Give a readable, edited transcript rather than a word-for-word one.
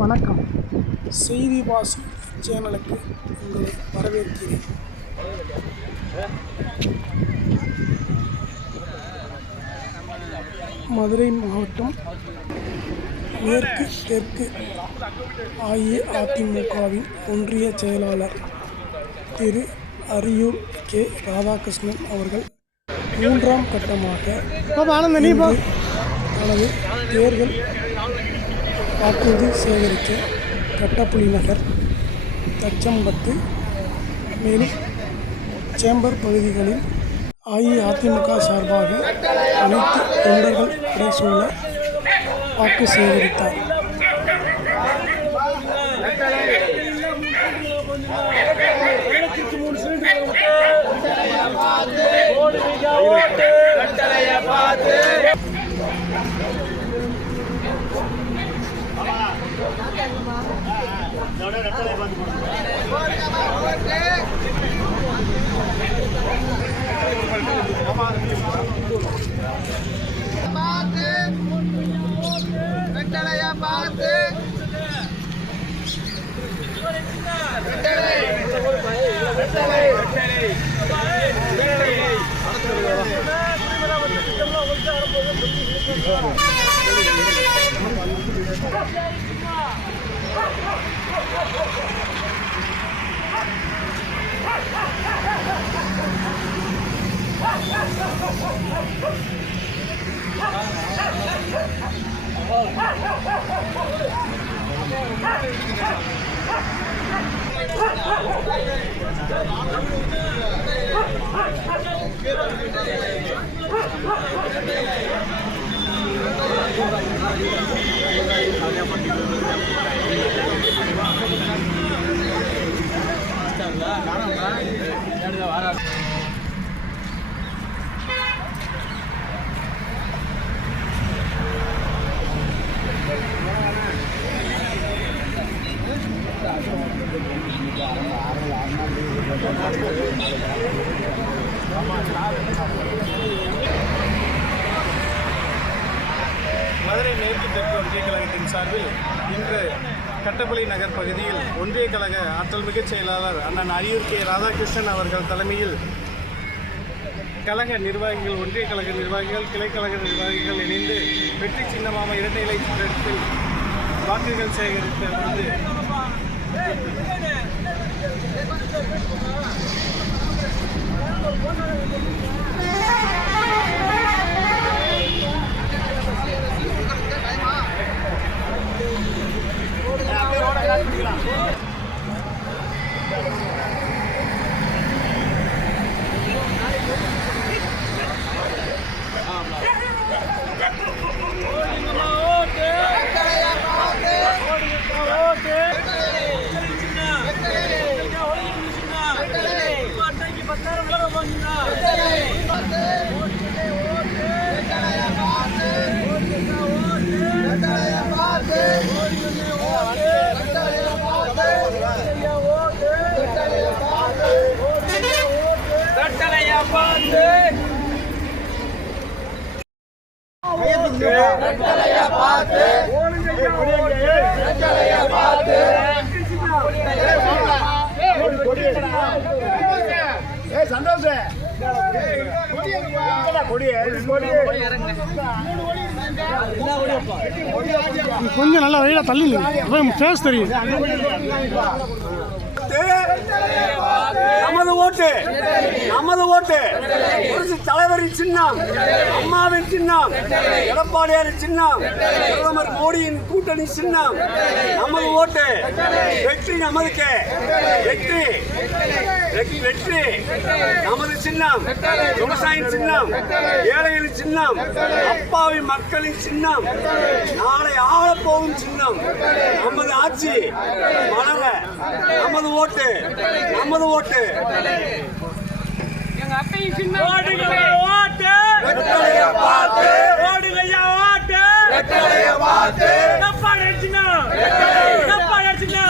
வணக்கம். செய்தி வாசி சேனலுக்கு உங்களை வரவேற்கிறேன். மதுரை மாவட்டம் மேற்கு தெற்கு அஇஅதிமுகவின் ஒன்றிய செயலாளர் திரு அரியூர் கே. ராதாகிருஷ்ணன் அவர்கள் 3ஆம் கட்டமாக தனது தேர்தல் வாக்குறுதி சேகரிக்க கட்டப்புலி நகர், தச்சம்பட்டு, மேலும் சேம்பர் பகுதிகளில் அஇஅதிமுக சார்பாக அனைத்து தொண்டர்கள் புடைசூழ வாக்கு சேகரித்தார். மதுரை மேற்கு தெற்கு ஒன்றிய கழகத்தின் சார்பில் இன்று கட்டப்புலி நகர் பகுதியில் ஒன்றிய கழக ஆற்றல் மிகு செயலாளர் அண்ணன் அரியூர் கே. ராதாகிருஷ்ணன் அவர்கள் தலைமையில் கழக நிர்வாகிகள், ஒன்றிய கழக நிர்வாகிகள், கிளைக்கழக நிர்வாகிகள் இணைந்து வெற்றி சின்னமாக இரட்டை இலை சின்னத்தில் வாக்குகள் சேகரித்த பொழுது கொஞ்சம் நல்லா வெயிலா தள்ளி ஃபேஸ் தெரியும். நமது ஓட்டு, நமது ஓட்டு புரட்சி தலைவரின் சின்னம், அம்மாவின் சின்னம், எடப்பாடியாரின் சின்னம், பிரதமர் மோடியின் கூட்டணி சின்னம். நமது ஓட்டு. வெற்றி நமதுக்கு. வெற்றி வெற்றி நமது சின்னம், விவசாயியின் சின்னம், ஏழைகளின் சின்னம், அப்பாவி மக்களின் சின்னம், நாளை ஆளப்போகும் சின்னம். நமது ஆட்சி மலர. நமது ஓட்டு, நமது ஓட்டு. எங்க அப்பையும் சின்ன ஓடுகளை ஓட்டு, வெற்றிலைய பார்த்து, ஓடுகையா ஓட்டு, வெற்றிலைய பார்த்து, தப்பா நடிச்சுனா, தப்பா நடிச்சுனா.